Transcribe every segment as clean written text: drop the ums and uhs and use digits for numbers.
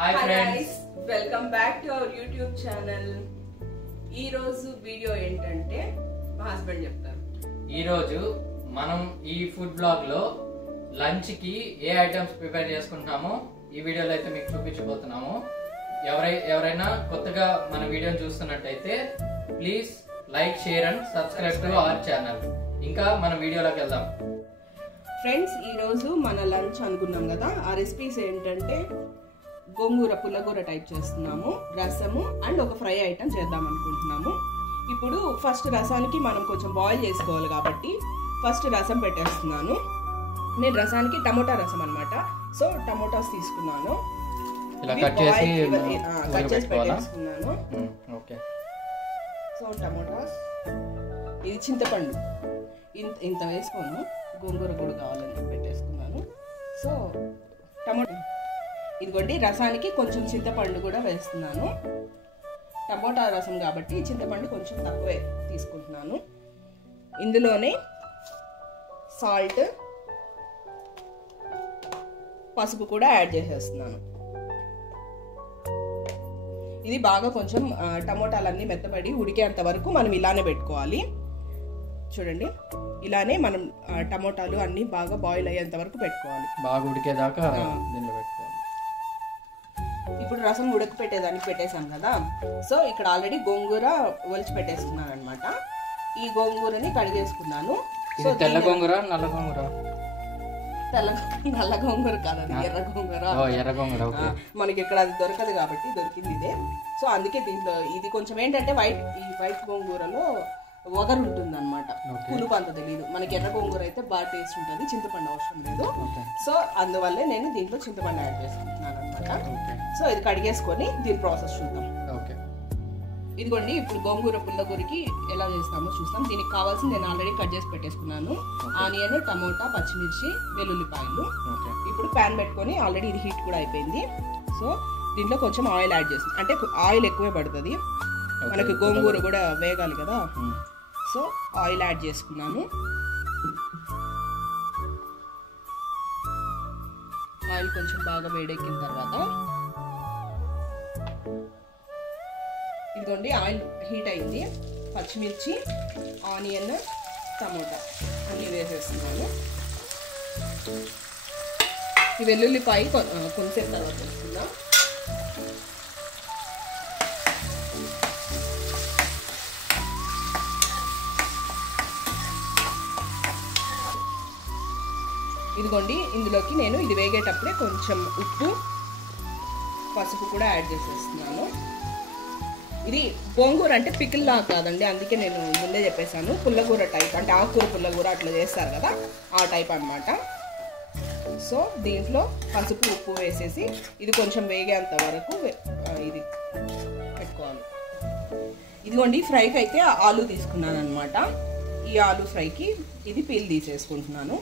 Hi friends, welcome back to our YouTube channel. ఈ రోజు video ఏంటంటే మా హస్బెండ్ చెప్తారు. ఈ రోజు మనం ఈ ఫుడ్ బ్లాగ్ లో లంచ్ కి ఏ ఐటమ్స్ ప్రిపేర్ చేసుకుంటామో ఈ వీడియోలో అయితే మీకు చూపించబోతున్నాము. ఎవరైనా కొత్తగా మన వీడియోని చూస్తున్నట్టయితే please like, share and subscribe to our channel. ఇంకా మన వీడియోలోకి వెళ్దాం. ఫ్రెండ్స్, ఈ రోజు మన లంచ్ అనుకున్నాం కదా, ఆ రెసిపీస్ ఏంటంటే గోంగూర పుల్లగూర టైప్ చేస్తున్నాము, రసము అండ్ ఒక ఫ్రై ఐటమ్ చేద్దాం అనుకుంటున్నాము. ఇప్పుడు ఫస్ట్ రసానికి మనం కొంచెం బాయిల్ చేసుకోవాలి కాబట్టి ఫస్ట్ రసం పెట్టేస్తున్నాను. నేను రసానికి టమోటా రసం అన్నమాట. సో టమోటాస్ తీసుకున్నాను, కట్ చేసి పెట్టేసుకున్నాను. సో టమోటాస్, ఇది చింతపండు ఇంత వేసుకోను, గోంగూర కూడా కావాలని పెట్టేసుకున్నాను. సో టమోటా ఇదిగోండి, రసానికి కొంచెం చింతపండు కూడా వేస్తున్నాను. టమోటా రసం కాబట్టి చింతపండు కొంచెం తక్కువే తీసుకుంటున్నాను. ఇందులోనే సాల్ట్, పసుపు కూడా యాడ్ చేసేస్తున్నాను. ఇది బాగా కొంచెం టమోటాలన్నీ మెత్తబడి ఉడికేంత వరకు మనం ఇలానే పెట్టుకోవాలి. చూడండి, ఇలానే మనం టమోటాలు అన్ని బాగా బాయిల్ అయ్యేంత వరకు పెట్టుకోవాలి, బాగా ఉడికేదాకా దీనిలో పెట్టుకోవాలి. ఇప్పుడు రసం ఉడకపెట్టేదానికి పెట్టేసాం కదా, సో ఇక్కడ ఆల్రెడీ గోంగూర ఒలిచి పెట్టేసుకున్నాను అనమాట. ఈ గోంగూరని కడిగేసుకున్నాను. సో తెల్ల గోంగూర, నల్ల గోంగూర? నల్ల గోంగూర కాదండి, ఎర్ర గోంగూర. ఎర్ర గోంగూర మనకి ఇక్కడ అది దొరకదు కాబట్టి దొరికింది ఇదే. సో అందుకే దీంట్లో ఇది కొంచెం ఏంటంటే వైట్ గోంగూరలో వగరు ఉంటుంది అనమాట, పులుపు అంత తెలియదు. మనకి ఎర్ర గోంగూర అయితే బాగా టేస్ట్ ఉంటుంది, చింతపండు అవసరం లేదు. సో అందువల్లే నేను దీంట్లో చింతపండు యాడ్ చేసుకుంటున్నాను అనమాట. సో ఇది కడిగేసుకొని దీని ప్రాసెస్ చూద్దాం. ఇదిగోండి, ఇప్పుడు గోంగూర పుల్లగూరకి ఎలా చేస్తామో చూస్తాం. దీనికి కావాల్సింది నేను ఆల్రెడీ కట్ చేసి పెట్టేసుకున్నాను. ఆనియన్, టమోటా, పచ్చిమిర్చి, వెల్లుల్లిపాయలు. ఇప్పుడు ప్యాన్ పెట్టుకొని ఆల్రెడీ ఇది హీట్ కూడా అయిపోయింది. సో దీంట్లో కొంచెం ఆయిల్ యాడ్ చేస్తాం, అంటే ఆయిల్ ఎక్కువే పడుతుంది మనకి, గోంగూర కూడా వేగాలి కదా. సో ఆయిల్ యాడ్ చేసుకున్నాను. ఆయిల్ కొంచెం బాగా వేడెక్కిన తర్వాత ఇదిగోండి, ఆయిల్ హీట్ అయింది. పచ్చిమిర్చి, ఆనియన్, టమోటా అన్నీ వేసేస్తున్నాను. ఈ వెల్లుల్లిపాయ కొంచెం తర్వాత వేసుకుందాం. ఇదిగోండి, ఇందులోకి నేను ఇది వేగేటప్పుడే కొంచెం ఉప్పు, పసుపు కూడా యాడ్ చేసేస్తున్నాను. ఇది గోంగూర అంటే పికిల్ లాగా కాదండి, అందుకే నేను ముందే చెప్పేశాను. పుల్లగూర టైప్, అంటే ఆకుకూర పుల్లగూర అట్లా చేస్తారు కదా, ఆ టైప్ అన్నమాట. సో దీంట్లో పసుపు, ఉప్పు వేసేసి ఇది కొంచెం వేగేంత వరకు ఇది పెట్టుకోవాలి. ఇదిగోండి, ఫ్రైకి అయితే ఆలు తీసుకున్నాను అనమాట. ఈ ఆలు ఫ్రైకి ఇది పీల్ తీసేసుకుంటున్నాను.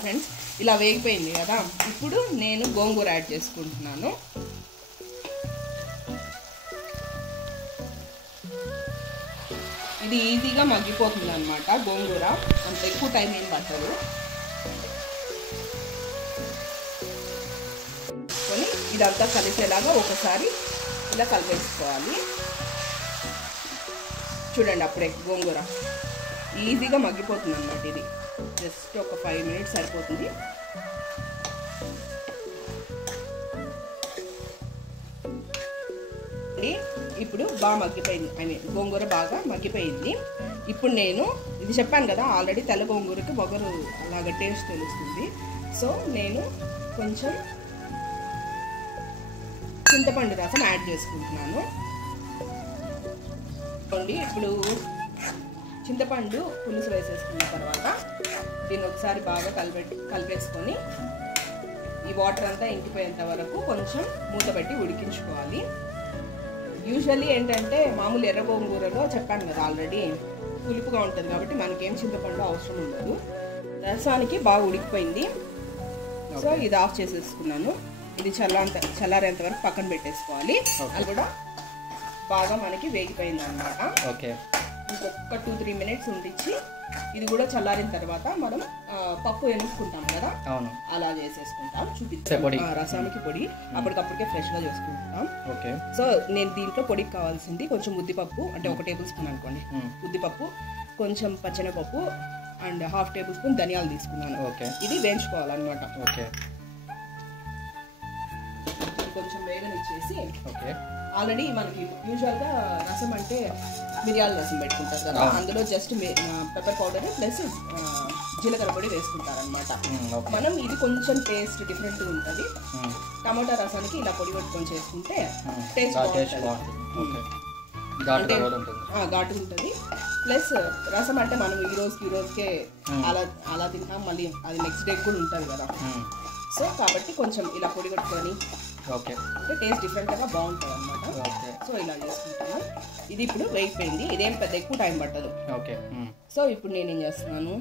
ఫ్రెండ్స్, ఇలా వేగిపోయింది కదా, ఇప్పుడు నేను గోంగూర యాడ్ చేసుకుంటున్నాను. ఇది ఈజీగా మగ్గిపోతుంది అనమాట గోంగూర, అంత ఎక్కువ టైం ఏం పట్టదు. ఇదంతా కలిసేలాగా ఒకసారి ఇలా కలిపేసుకోవాలి. చూడండి, అప్పుడే గోంగూర ఈజీగా మగ్గిపోతుంది అన్నమాట. ఇది జస్ట్ ఒక 5 మినిట్స్ సరిపోతుంది. ఇప్పుడు బాగా మగ్గిపోయింది, గోంగూర బాగా మగ్గిపోయింది. ఇప్పుడు నేను ఇది చెప్పాను కదా, ఆల్రెడీ తెల్ల గోంగూరకి బొగరు అలాగా టేస్ట్ తెలుస్తుంది. సో నేను కొంచెం చింతపండు రసం యాడ్ చేసుకుంటున్నాను. ఇప్పుడు చింతపండు పులుసు వేసేసుకున్న తర్వాత దీన్ని ఒకసారి బాగా కలిపేసుకొని ఈ వాటర్ అంతా ఇంకిపోయేంత వరకు కొంచెం మూత పెట్టి ఉడికించుకోవాలి. యూజువల్లీ ఏంటంటే మామూలు ఎర్ర గోంగూరలో చెప్పాను కదా ఆల్రెడీ పులుపుగా ఉంటుంది కాబట్టి మనకేం చింతపండు అవసరం ఉండదు. రసానికి బాగా ఉడికిపోయింది. సో ఇది ఆఫ్ చేసేసుకున్నాను. ఇది చల్లారేంత వరకు పక్కన పెట్టేసుకోవాలి. అది కూడా బాగా మనకి వేగిపోయింది అన్నమాట. ఇంకొక 2-3 మినిట్స్ ఉండిచ్చి ఇది కూడా చల్లారిన తర్వాత మనం పప్పు ఎనుక్కుంటాం కదా, అలా చేసేసుకుంటాం. చూపిస్తాం రసానికి పొడి అప్పటికప్పటికే ఫ్రెష్గా చేసుకుంటాం. ఓకే. సో నేను దీంట్లో పొడికి కావాల్సింది కొంచెం ఉద్దిపప్పు, అంటే 1 టేబుల్ స్పూన్ అనుకోండి ఉద్దిపప్పు, కొంచెం పచ్చెనపప్పు అండ్ 1/2 టేబుల్ స్పూన్ ధనియాలు తీసుకున్నాను. ఇది వేయించుకోవాలన్నమాట. ఓకే. కొంచెం వేగనిచ్చేసి ఆల్రెడీ మనకి యూజువల్గా రసం అంటే మిరియాల రసం పెట్టుకుంటారు కదా, అందులో జస్ట్ పెప్పర్ పౌడర్ ప్లస్ జీలకర్ర పొడి వేసుకుంటారనమాట. మనం ఇది కొంచెం టేస్ట్ డిఫరెంట్గా ఉంటుంది. టమాటా రసానికి ఇలా పొడి పెట్టుకొని చేసుకుంటే టేస్ట్ బాగుంటుంది, ఘాటు ఉంటుంది. ప్లస్ రసం అంటే మనం ఈ రోజుకే అలా తింటాం, మళ్ళీ అది నెక్స్ట్ డే కూడా ఉంటుంది కదా. సో కాబట్టి కొంచెం ఇలా పొడి కొట్టుకొని అంటే టేస్ట్ డిఫరెంట్గా బాగుంటుంది అనమాట. సో ఇలా చేసుకుంటాను. ఇది ఇప్పుడు వేగిపోయింది, ఇదేం పెద్ద ఎక్కువ టైం పట్టదు. సో ఇప్పుడు నేను ఏం చేస్తున్నాను,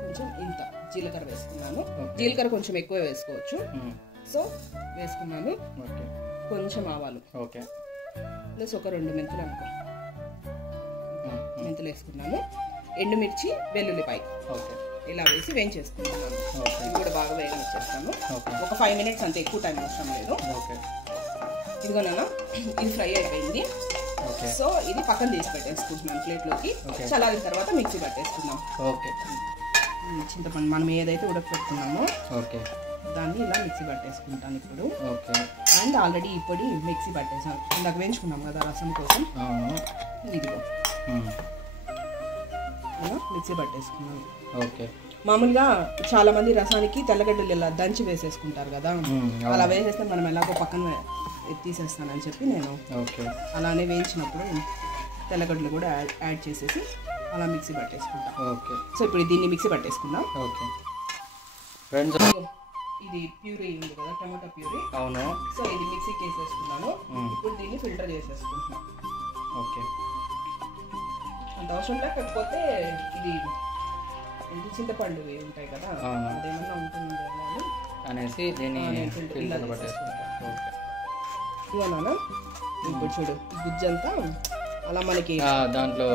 కొంచెం ఇంత జీలకర్ర వేసుకున్నాను. జీలకర్ర కొంచెం ఎక్కువ వేసుకోవచ్చు. సో వేసుకున్నాను. కొంచెం ఆవాలు ప్లస్ ఒక 2 మెంతులు అనుకో, మెంతులు వేసుకున్నాను. ఎండుమిర్చి, వెల్లుల్లిపాయ ఇలా వేసి వేయించేసుకుంటున్నాను. ఇది కూడా బాగా వేగనిచ్చేస్తాను. ఒక 5 మినిట్స్ అంతే, ఎక్కువ టైం అవసరం లేదు. ఇదిగోనా ఇది ఫ్రై అయిపోయింది. సో ఇది పక్కన తీసి పెట్టేసుకుంటున్నాను ప్లేట్లోకి. చల్లారిన తర్వాత మిక్సీ పట్టేసుకుందాం. చింతపండు మనం ఏదైతే ఉడకపెట్టుకున్నామో దాన్ని ఇలా మిక్సీ పట్టేసుకుంటాను ఇప్పుడు. అండ్ ఆల్రెడీ ఈ పొడి మిక్సీ పట్టేసాను, ఇందాక వేయించుకున్నాం కదా రసం కోసం. ఇదిగో ఇలా మిక్సీ పట్టేసుకున్నాను. మామూలుగా చాలా మంది రసానికి తెల్లగడ్డలు ఇలా దంచి వేసేసుకుంటారు కదా, అలా వేసేస్తే మనం ఎలాగో పక్కన తీసేస్తానని చెప్పి నేను అలానే వేయించినప్పుడు తెల్లగడ్డలు కూడా యాడ్ చేసేసి అలా మిక్సీ పట్టేసుకుంటాం. సో ఇప్పుడు దీన్ని మిక్సీ పట్టేసుకుందాం. ఇది ప్యూరీ ఉంది కదా, టమాటా ప్యూరీ. సో ఇది మిక్సీకి వేసేసుకున్నాను. ఇప్పుడు దీన్ని ఫిల్టర్ చేసేసుకుంటున్నాను. అంత అవసరం లేకపోతే ఇది చింతపండు ఉంటాయి కదా, అదేమన్నా ఉంటుంది అనేసి దీన్ని ఇవన్నా. ఇప్పుడు చూడు గుజ్జంతా అలా మనకి దాంట్లో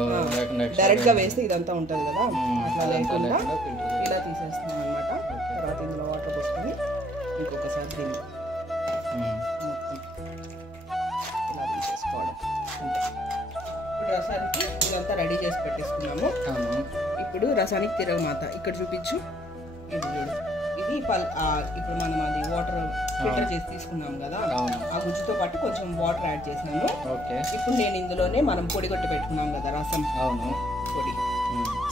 డైరెక్ట్ గా వేస్తే ఇదంతా ఉంటది కదా, అట్లా లేకుండా ఇలా తీసేస్తున్నాం అనమాట. తర్వాత ఇందులో వాటర్ పోసుకొని ఇంకొకసారి దీన్ని ఇలా తీసేసుకోవడం అంతే. ఇప్పుడు రసానికి ఇదంతా రెడీ చేసి పెట్టేసుకున్నాము. ఇప్పుడు రసానికి తిరగమాత ఇక్కడ చూపించు. ఇది చూడు, ఇది ఇప్పుడు మనం అది వాటర్ ఫిల్టర్ చేసి తీసుకున్నాం కదా, ఆ గుజ్జుతో పాటు కొంచెం వాటర్ యాడ్ చేసాను. ఇప్పుడు నేను ఇందులోనే మనం పొడి కొట్టి పెట్టుకున్నాం కదా రసం పొడి.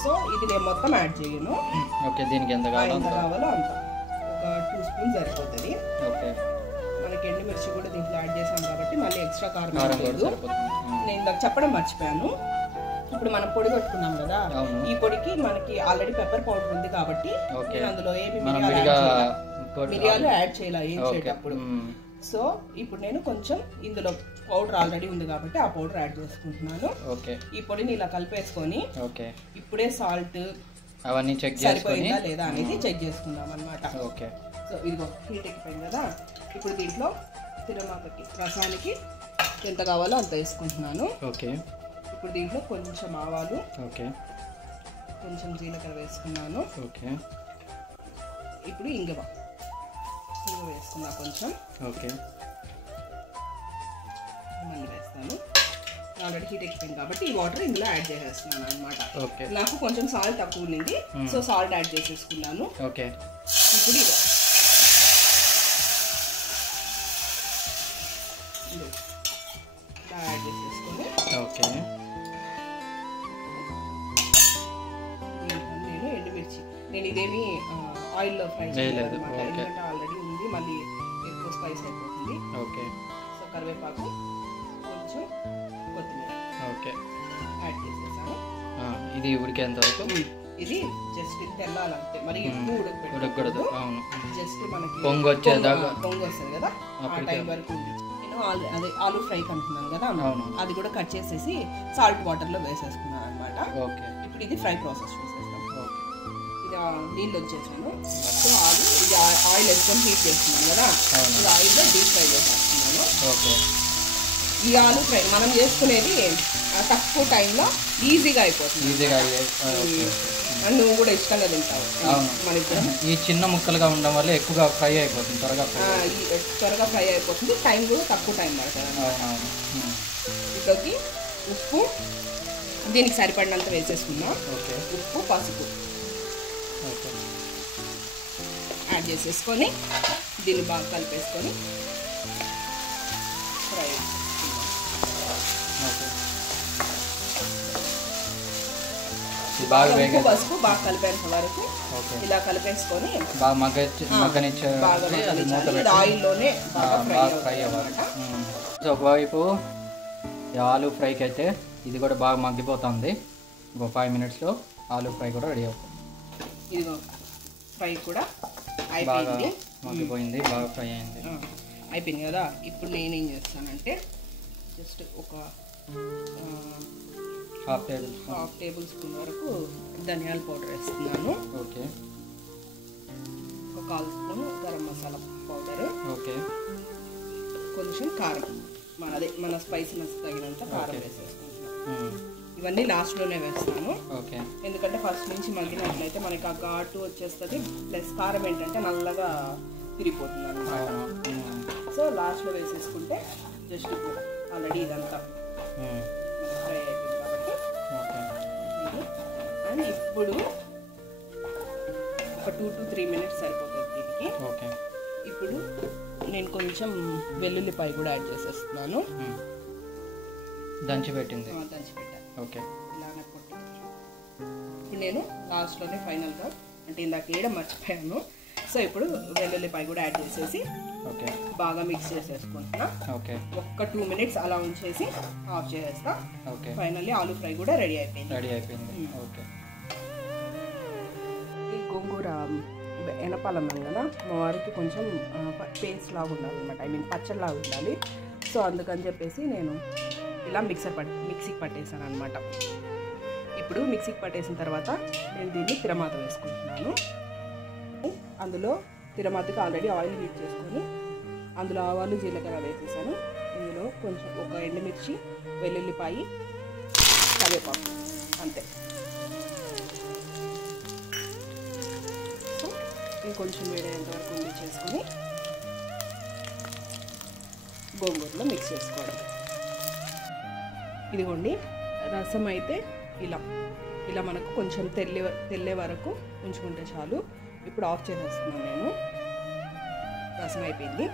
సో ఇది నేను మొత్తం యాడ్ చేయను, దీనికి ఎంత కావాలో అంత, ఒక 2 స్పూన్స్ సరిపోతుంది. మనకి ఎండుమిర్చి కూడా దీంట్లో యాడ్ చేసాం కాబట్టి మళ్ళీ ఎక్స్ట్రా కారం లేదు. నేను ఇందాక చెప్పడం మర్చిపోయాను. ఇప్పుడు మనం పొడి కొట్టుకున్నాం కదా, ఈ పొడికి మనకి ఆల్రెడీ పెప్పర్ పౌడర్ ఉంది కాబట్టి అందులో ఏమి మిరియాలు యాడ్ చేయాలి ఏం చేసేటప్పుడు. సో ఇప్పుడు నేను కొంచెం ఇందులో పౌడర్ ఆల్రెడీ ఉంది కాబట్టి ఆ పౌడర్ యాడ్ చేసుకుంటున్నాను. ఈ పొడిని ఇలా కలిపేసుకొని ఇప్పుడే సాల్ట్ అవన్నీ చెక్ సరిపోయిందా లేదా అనేది చెక్ చేసుకుందాం అనమాట. సో ఇదిగో హీట్ ఎక్కిపోయింది కదా, ఇప్పుడు దీంట్లో తిరమాతకి రసానికి ఎంత కావాలో అంత వేసుకుంటున్నాను. ఇప్పుడు దీంట్లో కొంచెం ఆవాలు, కొంచెం జీలకర్ర వేసుకున్నాను. ఇప్పుడు ఇంగువ వేసుకున్నా కొంచెం, మళ్ళీ వేస్తాను. ఆల్రెడీ హీట్ ఎక్కిపోయింది కాబట్టి ఈ వాటర్ ఇందులో యాడ్ చేసేస్తున్నాను అనమాట. నాకు కొంచెం సాల్ట్ తక్కువ ఉంది, సో సాల్ట్ యాడ్ చేసేసుకున్నాను. ఇప్పుడు ఇలా యాడ్ చేసేసుకొని నేను ఎండుమిర్చి, నేను ఇదేమి ఆయిల్లో ఫ్రై చేయలేదు అనమాట, ఎందుకంటే ఆల్రెడీ ఉంది, మళ్ళీ ఎక్కువ స్పైస్ అయిపోతుంది. సో కరివేపాకు, కొంచెం కొత్తిమీర యాడ్ చేసేసాను. ఇది ఉడికేంత వరకు ఇది జస్ట్ తెల్లాలంటే మరి ఎక్కువ ఉడకకూడదు. జస్ట్ మనకి పొంగు వచ్చేదాకా, పొంగు వస్తుంది కదా ఆ టైం వరకు. నేను అదే ఆలూ ఫ్రై కంటున్నాను కదా, అది కూడా కట్ చేసేసి సాల్ట్ వాటర్లో వేసేసుకున్నాను అనమాట. ఇప్పుడు ఇది ఫ్రై ప్రాసెస్ చేసేస్తాం. ఇది నీళ్ళు వచ్చేసాను. సో ఇది ఆయిల్ వేసుకొని హీట్ చేస్తున్నాను కదా, ఇది ఆయిల్లో డీప్ ఫ్రై చేసేస్తున్నాను. ఈ ఆలూ ఫ్రై మనం చేసుకునేది తక్కువ టైంలో ఈజీగా అయిపోతుంది. ఈజీగా నువ్వు కూడా ఇష్టంగా తింటావు. మన ఇద్దరం ఈ చిన్న ముక్కలుగా ఉండడం వల్ల ఎక్కువగా ఫ్రై అయిపోతుంది, త్వరగా ఫ్రై అయిపోతుంది, టైం కూడా తక్కువ టైం పడుతుంది. ఇట్లోకి ఉప్పు దీనికి సరిపడినంత వేసేసుకుందాం. ఉప్పు పసుపు యాడ్ చేసేసుకొని దీన్ని బాగా కలిపేసుకొని ఫ్రై ఉప్పు పసుపు బాగా కలిపేంత వరకు ఇలా కలిపేసుకొని ఆయిల్లోనే ఫ్రై అవ్వాలి. ఒకవైపు ఆలూ ఫ్రైకి అయితే ఇది కూడా బాగా మగ్గిపోతుంది. ఇంకో 5 minutesలో ఆలూ ఫ్రై కూడా రెడీ అవుతుంది. ఇదిగో ఫ్రై కూడా బాగా మగ్గిపోయింది, బాగా ఫ్రై అయింది, అయిపోయింది కదా. ఇప్పుడు నేనేం చేస్తానంటే జస్ట్ ఒక హాఫ్ టేబుల్ స్పూన్ వరకు ధనియాల పౌడర్ వేస్తున్నాను. ఓకే. ఒక 1/4 spoon garam masala powder. Okay. కొంచెం కారం, మన స్పైసీనెస్ తగినంత కారం వేసేసుకుంటున్నాను. ఇవన్నీ లాస్ట్లోనే వేస్తాను, ఎందుకంటే ఫస్ట్ నుంచి మగ్గినట్లయితే మనకి ఆ ఘాటు వచ్చేస్తుంది, ప్లస్ కారం ఏంటంటే నల్లగా తిరిగిపోతుంది అన్నమాట. సో లాస్ట్లో వేసేసుకుంటే జస్ట్ ఆల్రెడీ ఇదంతా ఫ్రై అయిపోయింది కాబట్టి. అండ్ ఇప్పుడు ఒక 2 to 3 minutes సరిపోతుంది దీనికి. ఇప్పుడు నేను కొంచెం వెల్లుల్లిపాయ కూడా యాడ్ చేసేస్తున్నాను. దంచి పెట్టాను. ఓకే. ఇలానే పొట్టు ఇప్పుడు నేను లాస్ట్లోనే ఫైనల్గా అంటే ఇందాక వేయడం మర్చిపోయాను. సో ఇప్పుడు వెల్లుల్లిపాయ కూడా యాడ్ చేసేసి బాగా మిక్స్ చేసేసుకుంటున్నా. ఒక్క 2 minutes అలా ఉంచేసి ఆఫ్ చేసేస్తా. ఫైనల్లీ ఆలూ ఫ్రై కూడా రెడీ అయిపోయింది. ఈ గోంగూర ఎనపాలు అన్నాం కదా, మా వారికి కొంచెం పేస్ట్ లాగా ఉండాలన్నమాట, ఐ మీన్ పచ్చడిలాగా ఉండాలి. సో అందుకని చెప్పేసి నేను ఇలా మిక్సీకి పట్టేసాను అనమాట. ఇప్పుడు మిక్సీకి పట్టేసిన తర్వాత నేను దీన్ని తిరమాత వేసుకుంటున్నాను. అందులో తిరమాతకి ఆల్రెడీ ఆయిల్ హీట్ చేసుకొని అందులో ఆవాలు జీలకర్ర వేసేసాను. ఇందులో కొంచెం ఒక ఎండుమిర్చి, వెల్లుల్లిపాయి, కరివేపాకు, అంతే. సో ఇంకొంచెం వేడేంత వరకు ఉండి చేసుకొని గోంగూరలో మిక్స్ చేసుకోవడం. ఇదిగోండి రసం అయితే ఇలా మనకు కొంచెం తెల్లే వరకు ఉంచుకుంటే చాలు. ఇప్పుడు ఆఫ్ చేసేస్తున్నాను నేను. రసం అయిపోయింది.